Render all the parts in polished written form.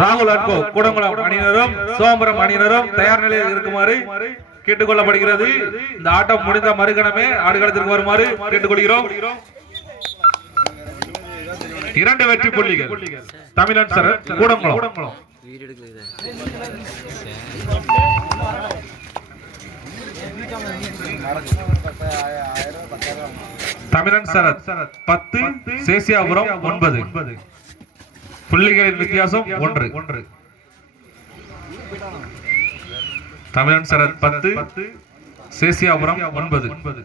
ராகுல் அன்கோ கூடங்குளம் அணியினரும் சோமபுரம் அணியினரும் தயார் நிலையில் இருக்குமாறு கேட்டுக்கொள்ளப்படுகிறது. இந்த ஆட்டம் முடிந்த மறுகணமே ஆடுகளத்திற்கு வருமாறு கேட்டுக்கொள்கிறோம். 2 வெற்றி புள்ளிகள் தமிழன் சரத் கூடங்குளம். தமிழன் சரத் 10 சேசியாபுரம் 9 புள்ளிகளின் வித்தியாசம் 1. தமிழன் சரத் 10 சேசியாபுரம் 9.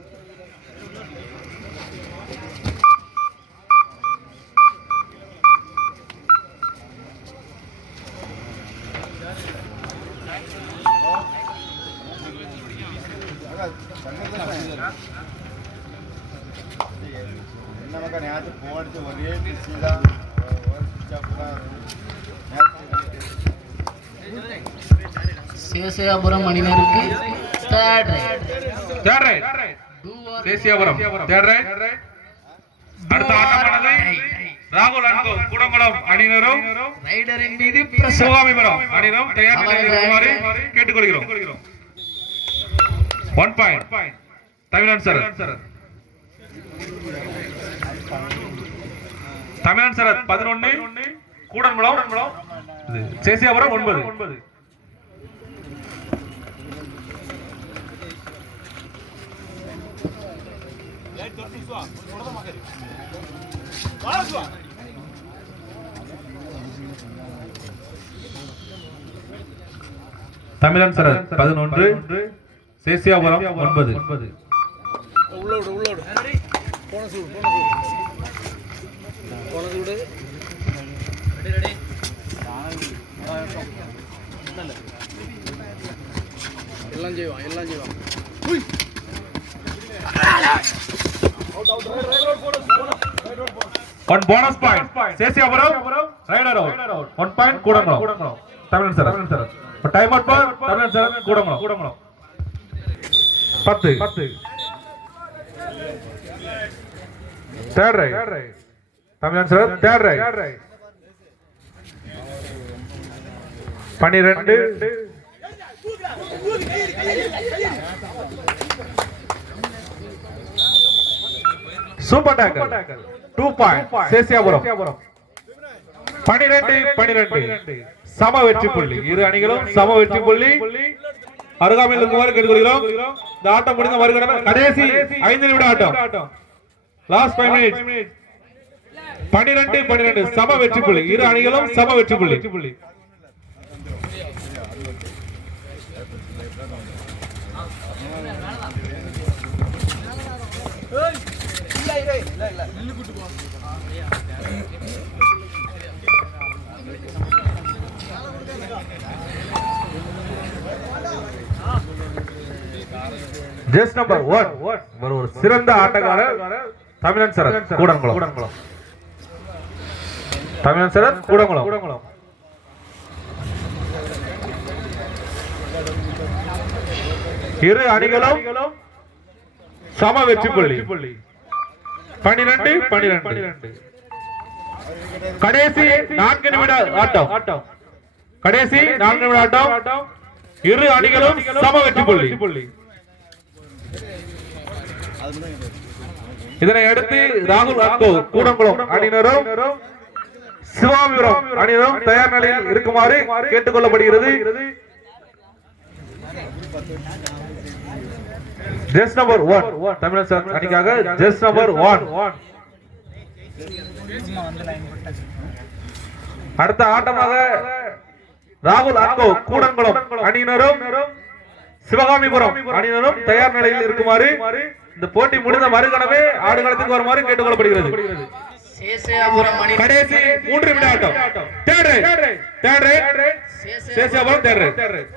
சேசியாபுரம் அணியினருக்கு third raid. Sesiyapuram third raid. அடுத்த ஆட்டமானது ராகுல் அன்கோ கூடங்குளம் அணியினரும் ரைடரின் மீது சிவகாமிபுரம் அணியினரும் தயார் நிலையில் இருக்குமாறு கேட்டுக்கொள்கிறோம். 1 பாயிண்ட் தமிழன் சரத். தமிழன் சரத் 11 கூடங்குளம் சேசியாபுரம் 9. தமிழன் சரத் 11 சேசியாபுரம் 9. எல்லாம் செய்வான் One bonus point. Sesiyapuram raider out. 1 point Koodankulam Tamizhan Sarath. Time out பார் தமிழன் Sarath Kudankulam 10. Third raid Tamizhan Sarath third raid 12. Super tackle 2 point Sesiyapuram 12 சம வெற்றி புள்ளி. இரு அணிகளும் சம வெற்றி புள்ளி. அருகாமையில் இருக்குமாறு கேட்டுக்கொள்கிறோம். இந்த ஆட்டம் முடிந்த மறுகணமே கடைசி 5 நிமிட ஆட்டம். Last 5 minutes. 12 சம வெற்றி புள்ளி. இரு அணிகளும் சம வெற்றி புள்ளி. ஜஸ்ட் நம்பர் 1 ஒரு சிறந்த ஆட்டக்காரர் தமிழன் சரத் கூடங்குளம். தமிழன் சரத் கூடங்குளம். இரு அணிகளும் சம வெற்றி புள்ளி. 12 கடைசி 4 நிமிட ஆட்டம். கடைசி 4 நிமிட ஆட்டம். இரு அணிகளும் சம வெற்றி புள்ளி. இதனை அடுத்து ராகுல் அன்கோ கூடங்குளம் அணியினரும் சிவகாமிபுரம் அணியினரும் தயார் நிலையில் இருக்குமாறு கேட்டுக்கொள்ளப்படுகிறது. ஜஸ்ட் நம்பர் 1 தமிழன் சரத் அணிக்காக ஜஸ்ட் நம்பர் 1. அடுத்த ஆட்டமாக ராகுல் அன்கோ கூடங்குளம் அணியினரும் சிவகாமிபுரம் அணியினரும் தயார் நிலையில் இருக்குமாறு இந்த போட்டி முடிந்த மறுகணமே ஆடுகளத்துக்கு வருமாறு கேட்டுக்கொள்ளப்படுகிறது. கடைசி 3 நிமிட ஆட்டம். Third raid Seshapuram third raid.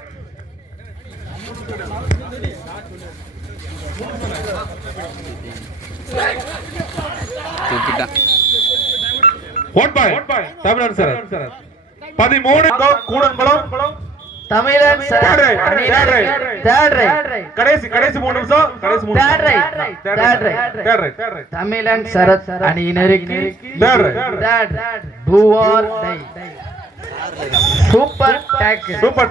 Tamizhan சார் 13 கூடன்குளம் தமிழன் கடைசி 3 நிமிஷம் தமிழன் சரத் அணியினருக்கு சூப்பர்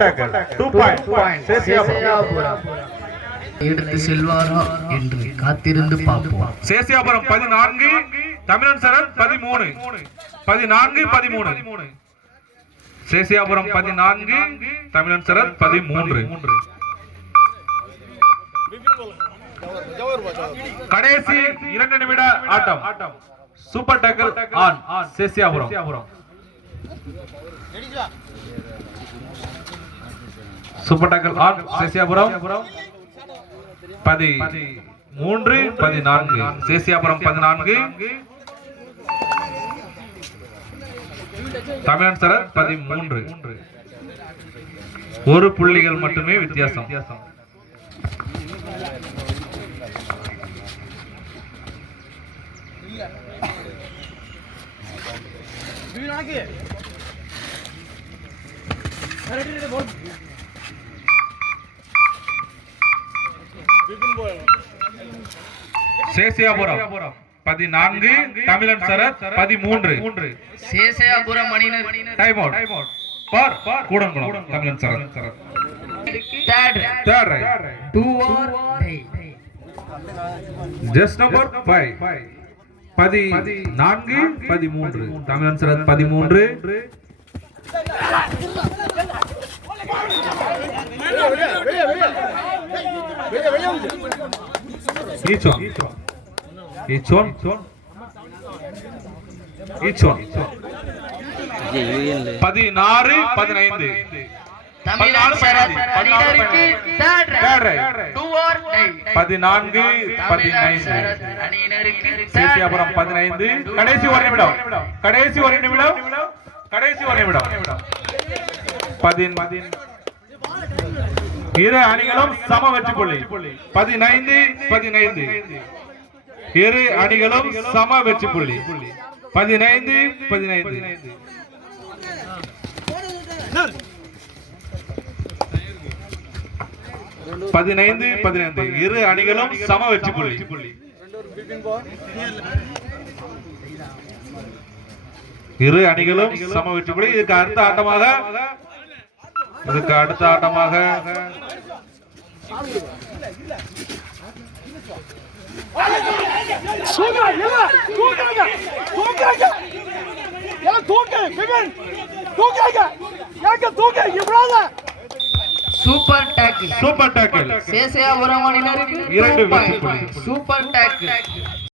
டேக்கிள் 2 பாயிண்ட் சேஷாபுரம் எடுத்து செல்வாரா என்று காத்திருந்து பார்ப்போம். சேஷாபுரம் 14 தமிழன் சரத் 13 சேஷாபுரம் 14 தமிழன் சரத் 13. கடைசி 2 நிமிட ஆட்டம். Super tackle on Seshapuram. Super tackle on Seshapuram 13-14 Seshapuram 14 Tamizhan Sarath 13. 1 புள்ளிகள் மட்டுமே வித்தியாசம். சேஷாபுரம் 14 தமிழன் சரத் 13. சேஷாபுரம் அணியினர் டைம் அவுட் ஃபார் கூடன்குளம் தமிழன் Sarath. Third right 2 or die. Just number 5 14-13 தமிழன் சரத் 13. Each one 16-15 தமிழன் சரத் அணியினருக்கு third right 2 or die. 14-15 அணியினருக்கு சேஷாபுரம் 15. கடைசி 1 நிமிடம் 15. இரு அணிகளும் சம வெற்றி புள்ளி 15-15. இரு அணிகளும் சம வெற்றி புள்ளி 15-15. இரு அணிகளும் சம வெற்றி புள்ளி. இரு அணிகளும் சம வெற்றி புள்ளி. இதுக்கு அடுத்த ஆட்டமாக சூப்பர் டேக்கிள் சூப்பர் டேக்கிள் சேஷாபுரம் அணியினருக்கு 2 வெற்றி புள்ளி. Super tackle